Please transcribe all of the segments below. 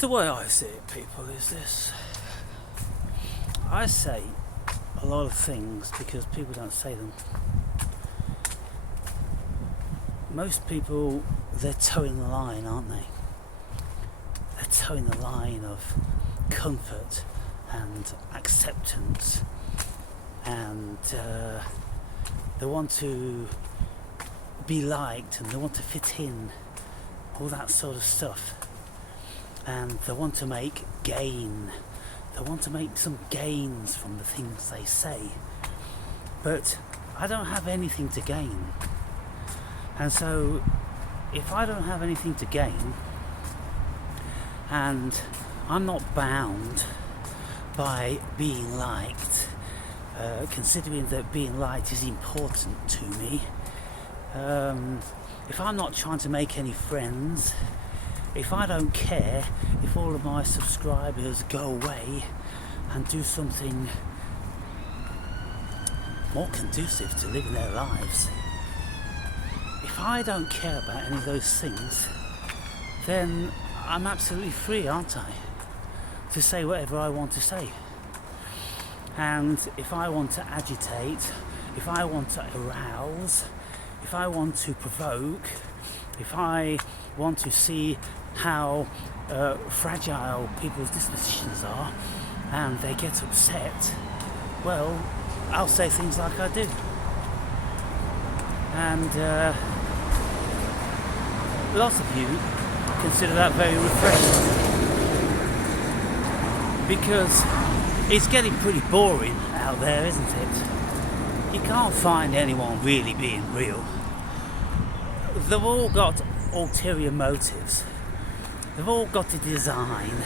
The way I see it, people, is this. I say a lot of things because people don't say them. Most people, they're towing the line, aren't they? They're towing the line of comfort and acceptance, and they want to be liked and they want to fit in, all that sort of stuff. And they want to make gain. They want to make some gains from the things they say. But I don't have anything to gain. And so if I don't have anything to gain, and I'm not bound by being liked, considering that being liked is important to me, if I'm not trying to make any friends, if I don't care if all of my subscribers go away and do something more conducive to living their lives, if I don't care about any of those things, then I'm absolutely free, aren't I, to say whatever I want to say. And if I want to agitate, if I want to arouse, if I want to provoke, if I want to see how fragile people's dispositions are and they get upset, well, I'll say things like I do. And lots of you consider that very refreshing, because it's getting pretty boring out there, isn't it? You can't find anyone really being real. They've all got ulterior motives. They've all got a design.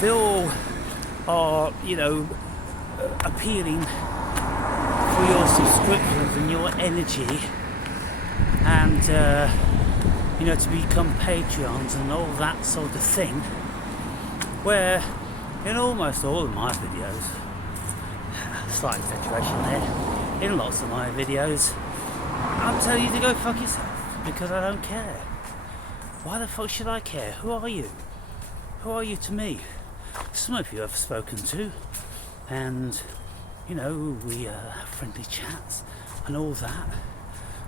They all are, appealing for your subscriptions and your energy, and to become Patreons and all that sort of thing. Where in almost all of my videos, slight exaggeration there, in lots of my videos, I'm telling you to go fuck yourself, because I don't care. Why the fuck should I care? Who are you? Who are you to me? Some of you I've spoken to, and we have friendly chats and all that,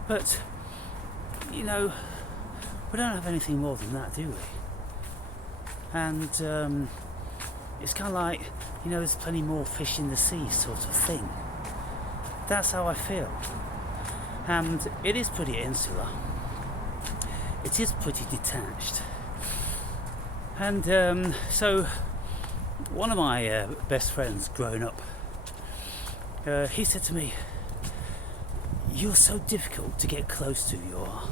but we don't have anything more than that, do we? And it's kind of like, there's plenty more fish in the sea sort of thing. That's how I feel. And it is pretty insular. It is pretty detached. And so one of my best friends growing up, he said to me, "You're so difficult to get close to, you are.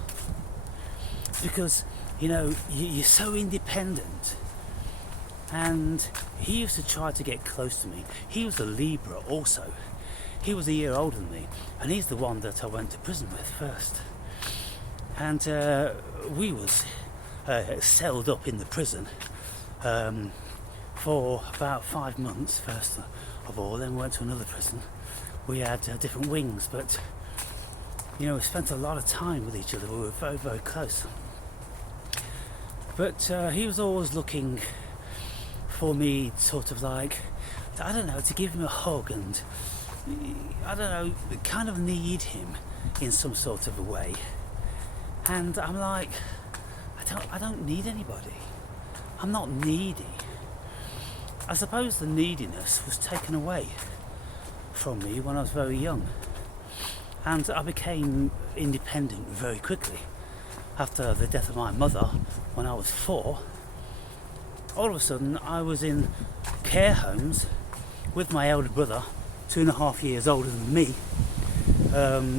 Because, you're so independent." And he used to try to get close to me. He was a Libra also. He was a year older than me, and he's the one that I went to prison with first. And we was celled up in the prison for about 5 months first of all. Then we went to another prison. We had different wings, but we spent a lot of time with each other. We were very, very close. But he was always looking for me, sort of like, I don't know, to give him a hug and, I don't know, kind of need him in some sort of a way. And I'm like, I don't need anybody. I'm not needy. I suppose the neediness was taken away from me when I was very young. And I became independent very quickly. After the death of my mother, when I was 4, all of a sudden I was in care homes with my elder brother, 2.5 years older than me.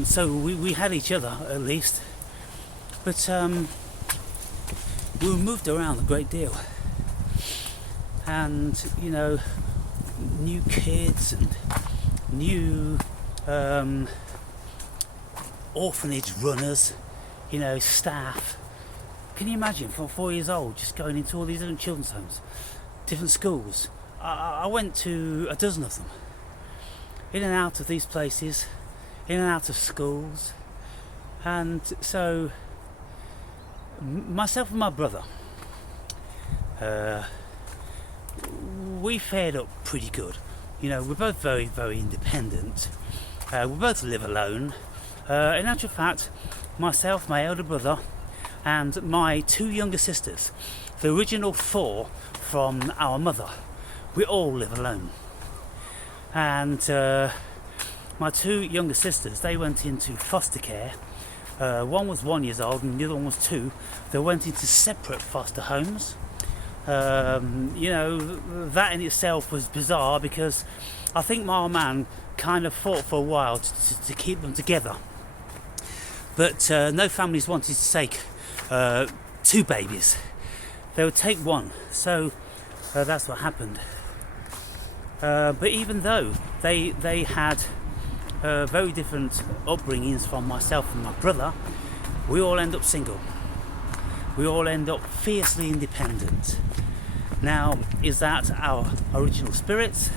So we had each other at least. But we moved around a great deal. And, new kids and new orphanage runners, staff. Can you imagine, from 4 years old, just going into all these different children's homes, different schools? I went to a dozen of them, in and out of these places, in and out of schools. And so myself and my brother, we fared up pretty good. You know, we're both very, very independent. We both live alone. In actual fact, myself, my elder brother, and my two younger sisters, the original four from our mother, we all live alone. And my two younger sisters, they went into foster care. One was 1 year old and the other one was 2. They went into separate foster homes. You know, that in itself was bizarre, because I think my old man kind of fought for a while to keep them together. But no families wanted to take 2 babies. They would take 1. So that's what happened. But even though they had very different upbringings from myself and my brother, we all end up single. We all end up fiercely independent. Now, is that our original spirits,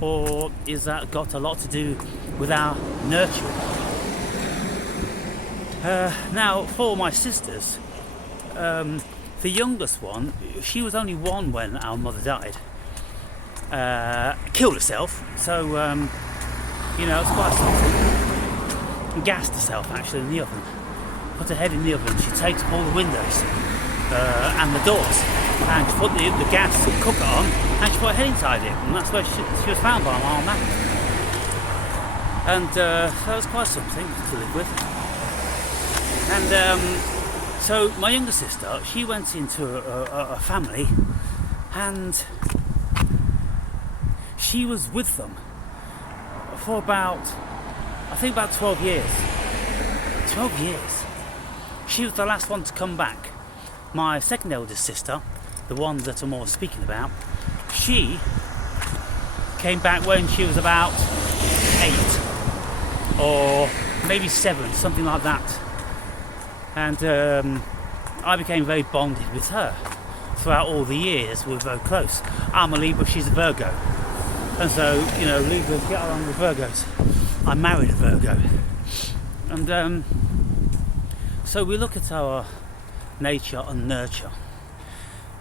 or is that got a lot to do with our nurturing? Now, for my sisters, the youngest one, she was only 1 when our mother died. Killed herself, so you know, it's quite something. Gassed herself actually in the oven. Put her head in the oven. She taped up all the windows and the doors, and she put the gas cooker on, and she put her head inside it, and that's where she was found by my old man. And that was quite something to live with. And so my younger sister, she went into a family, and she was with them for about 12 years. 12 years. She was the last one to come back. My second eldest sister, the one that I'm always speaking about, she came back when she was about 8 or maybe 7, something like that. And I became very bonded with her. Throughout all the years, we were very close. I'm a Libra, she's a Virgo. And so, you know, Libras get along with Virgos. I married a Virgo. And so we look at our nature and nurture.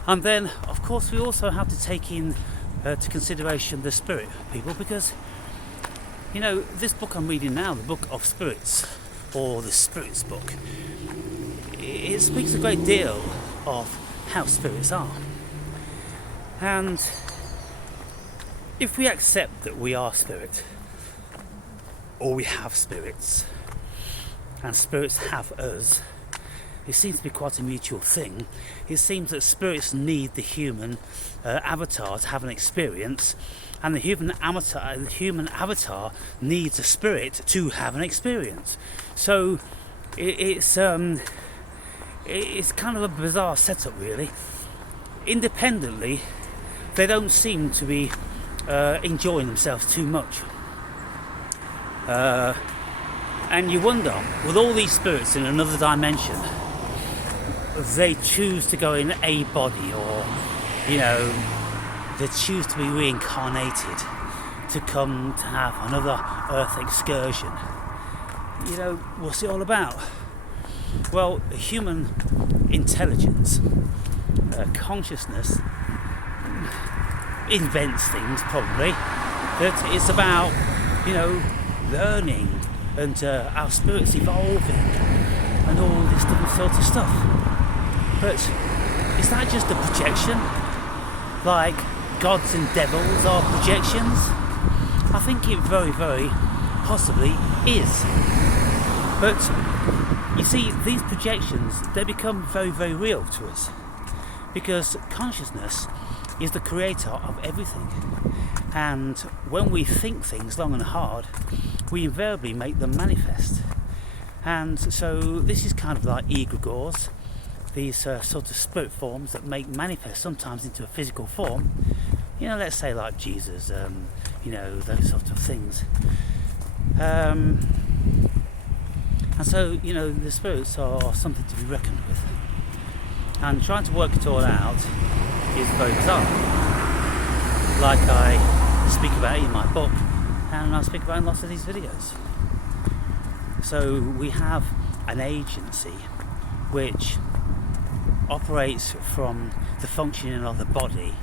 And then, of course, we also have to take in to consideration the spirit of people, because, you know, this book I'm reading now, the Book of Spirits, or the Spirits book, it speaks a great deal of how spirits are. And if we accept that we are spirit, or we have spirits, and spirits have us, it seems to be quite a mutual thing. It seems that spirits need the human avatar to have an experience, and the human avatar needs a spirit to have an experience. So it's kind of a bizarre setup, really. Independently, they don't seem to be enjoying themselves too much. And you wonder, with all these spirits in another dimension, they choose to go in a body, or, you know, they choose to be reincarnated to come to have another Earth excursion. You know, what's it all about? Well, human intelligence, consciousness, invents things probably, that it's about, you know, learning and our spirits evolving and all this different sort of stuff. But is that just a projection? Like gods and devils are projections? I think it very, very possibly is. But you see, these projections, they become very, very real to us, because consciousness is the creator of everything. And when we think things long and hard, we invariably make them manifest. And so this is kind of like egregores, these sort of spirit forms that make manifest sometimes into a physical form. You know, let's say like Jesus, you know, those sort of things. And so, you know, the spirits are something to be reckoned with. And trying to work it all out is very bizarre. Like I speak about in my book, and I speak about in lots of these videos. So we have an agency which operates from the functioning of the body,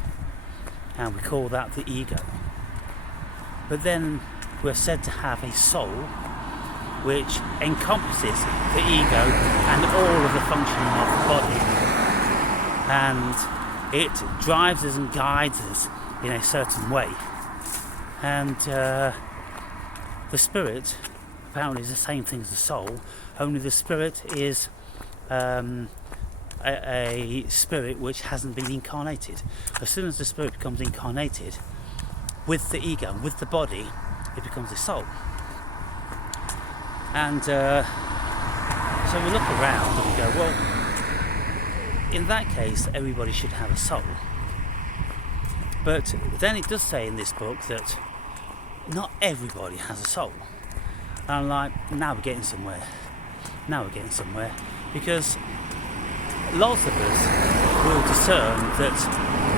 and we call that the ego. But then we're said to have a soul which encompasses the ego and all of the functioning of the body, and it drives us and guides us in a certain way. And the spirit apparently is the same thing as the soul, only the spirit is a spirit which hasn't been incarnated. As soon as the spirit becomes incarnated with the ego, with the body, it becomes a soul. And so we look around and we go, well, in that case everybody should have a soul. But then it does say in this book that not everybody has a soul. And I'm like, now we're getting somewhere, because lots of us will discern that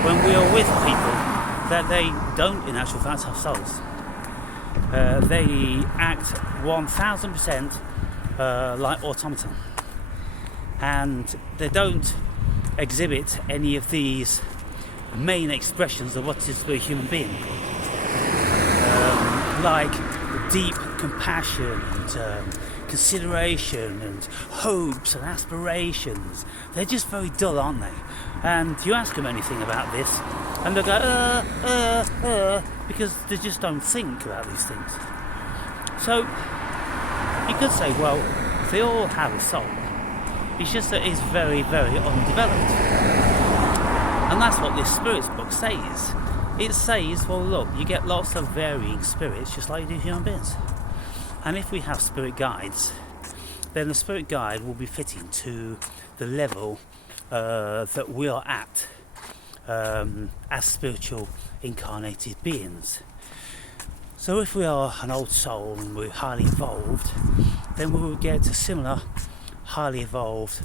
when we are with people that they don't in actual fact have souls. They act 1000% like automaton, and they don't exhibit any of these main expressions of what is to be a human being, like deep compassion and consideration and hopes and aspirations. They're just very dull, aren't they? And you ask them anything about this and they'll go because they just don't think about these things. So you could say, well, they all have a soul, it's just that it's very, very undeveloped. And that's what this spirits book says. It says, well, look, you get lots of varying spirits just like you do human beings. And if we have spirit guides, then the spirit guide will be fitting to the level that we are at as spiritual incarnated beings. So if we are an old soul and we're highly evolved, then we will get a similar highly evolved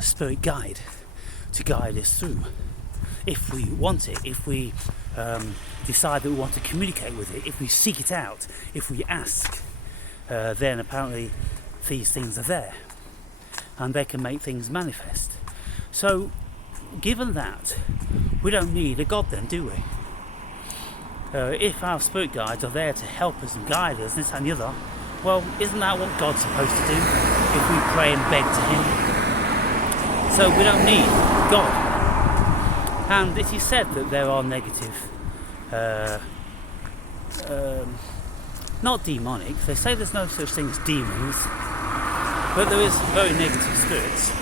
spirit guide to guide us through. If we want it, if we decide that we want to communicate with it, if we seek it out, if we ask, then apparently these things are there and they can make things manifest. So given that, we don't need a God then, do we? If our spirit guides are there to help us and guide us, this and the other, well, isn't that what God's supposed to do if we pray and beg to Him? So we don't need God. And it is said that there are negative, not demonic, they say there's no such thing as demons, but there is very negative spirits,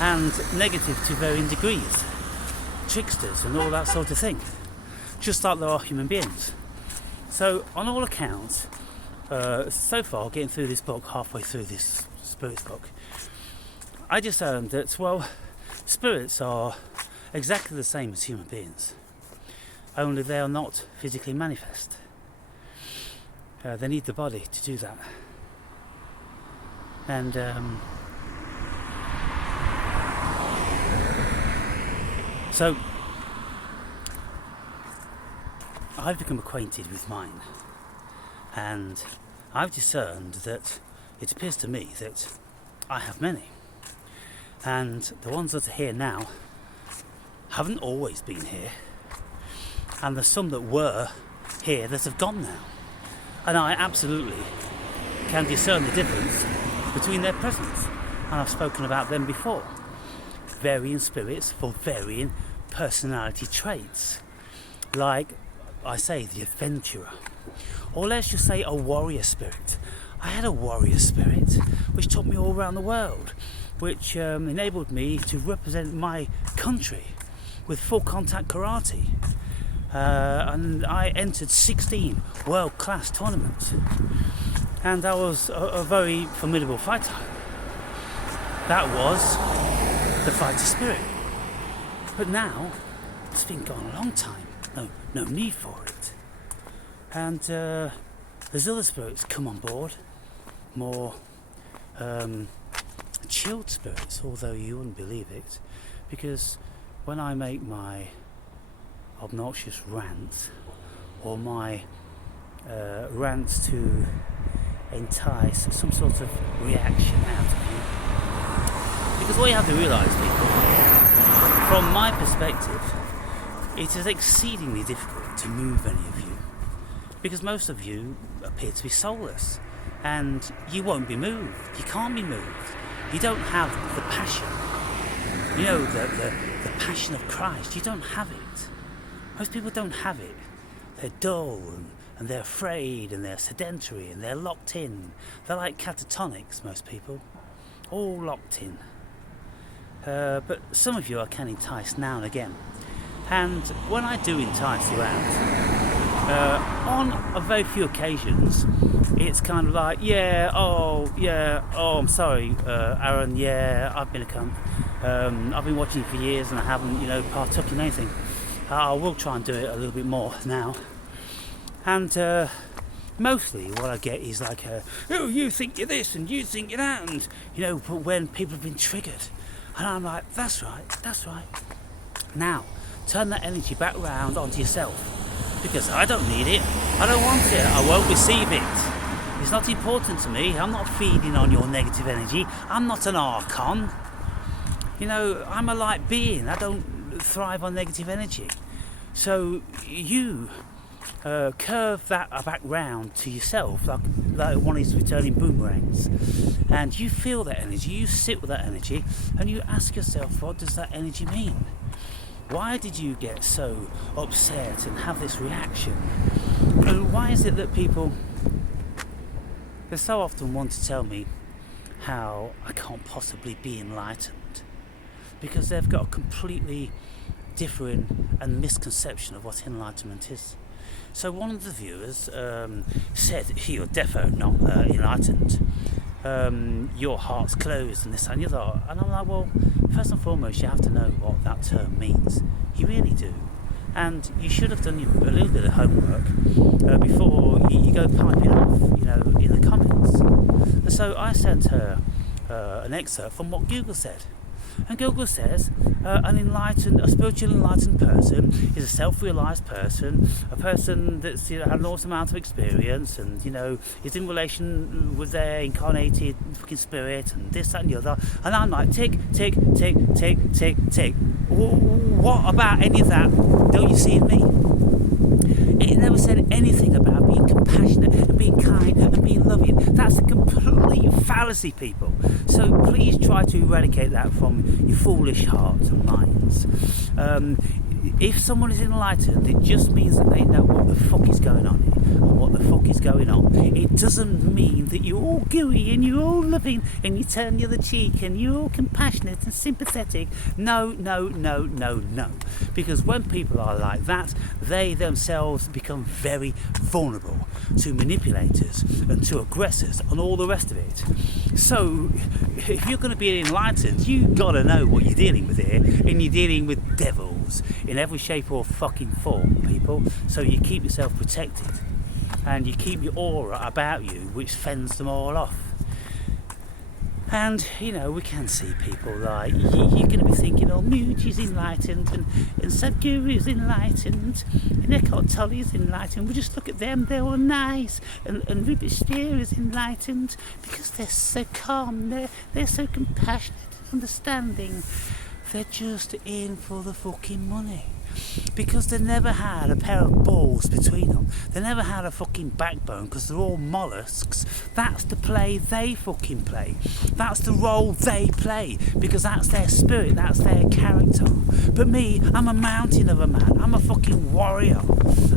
and negative to varying degrees, tricksters and all that sort of thing, just like there are human beings. So on all accounts, so far getting through this book, halfway through this spirits book, I discerned that, well, spirits are exactly the same as human beings, only they are not physically manifest. They need the body to do that. And so I've become acquainted with mine, and I've discerned that it appears to me that I have many, and the ones that are here now haven't always been here, and there's some that were here that have gone now, and I absolutely can discern the difference between their presence, and I've spoken about them before. Varying spirits for varying personality traits, like I say, the adventurer, or let's just say a warrior spirit. I had a warrior spirit which took me all around the world, which enabled me to represent my country with full contact karate, and I entered 16 world-class tournaments, and I was a very formidable fighter. That was the fighter spirit. But now it's been gone a long time, no need for it, and there's other spirits come on board, more chilled spirits, although you wouldn't believe it, because when I make my obnoxious rants, or my rants to entice some sort of reaction out of you, Because what you have to realise, people, from my perspective, it is exceedingly difficult to move any of you. Because most of you appear to be soulless. And you won't be moved. You can't be moved. You don't have the passion. You know, the passion of Christ. You don't have it. Most people don't have it. They're dull and they're afraid and they're sedentary and they're locked in. They're like catatonics, most people. All locked in. But some of you I can entice now and again. And when I do entice you out, on a very few occasions, it's kind of like, I'm sorry, Aaron, I've been a cunt. I've been watching you for years and I haven't, partook in anything. I will try and do it a little bit more now. And mostly what I get is like, you think you're this and you think you're that, and, but when people have been triggered. And I'm like, that's right. Now, turn that energy back round onto yourself. Because I don't need it. I don't want it. I won't receive it. It's not important to me. I'm not feeding on your negative energy. I'm not an archon. I'm a light being. I don't thrive on negative energy. So you curve that back round to yourself like one is returning boomerangs. And you feel that energy. You sit with that energy and you ask yourself, what does that energy mean? Why did you get so upset and have this reaction? And why is it that people, they so often want to tell me how I can't possibly be enlightened? Because they've got a completely different and misconception of what enlightenment is. So one of the viewers said, you're defo not enlightened. Your heart's closed and this and the other. And I'm like, well, first and foremost, you have to know what that term means. You really do. And you should have done a little bit of homework before you go piping off, in the comments. And so I sent her an excerpt from what Google said. And Google says a spiritually enlightened person is a self-realised person, a person that's had an awesome amount of experience and is in relation with their incarnated fucking spirit and this, that and the other. And I'm like, tick, tick, tick, tick, tick, tick. What about any of that don't you see in me? It never said anything about being compassionate and being kind and being loving. That's a complete fallacy, people. So please try to eradicate that from your foolish hearts and minds. If someone is enlightened, it just means that they know what the fuck is going on here and what the fuck is going on. It doesn't mean that you're all gooey and you're all loving and you turn the other cheek and you're all compassionate and sympathetic. No. Because when people are like that, they themselves become very vulnerable to manipulators and to aggressors and all the rest of it. So if you're going to be enlightened, you've got to know what you're dealing with here, and you're dealing with devils in every shape or fucking form, people. So you keep yourself protected and you keep your aura about you, which fends them all off. And we can see people like you're going to be thinking, Muji's enlightened and Sadhguru's enlightened and Eckhart Tolle's enlightened. We just look at them, they're all nice, and Rubishir is enlightened because they're so calm, they're so compassionate and understanding. They're just in for the fucking money. Because they never had a pair of balls between them. They never had a fucking backbone because they're all mollusks. That's the play they fucking play. That's the role they play because that's their spirit, that's their character. But me, I'm a mountain of a man. I'm a fucking warrior.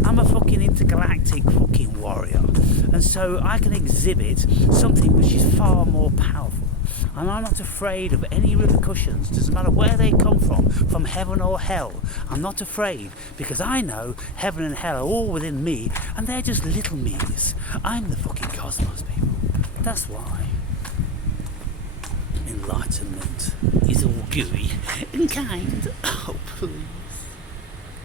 I'm a fucking intergalactic fucking warrior. And so I can exhibit something which is far more powerful. And I'm not afraid of any repercussions, doesn't matter where they come from heaven or hell. I'm not afraid because I know heaven and hell are all within me and they're just little me's. I'm the fucking cosmos, people. That's why enlightenment is all gooey and kind. Oh, please.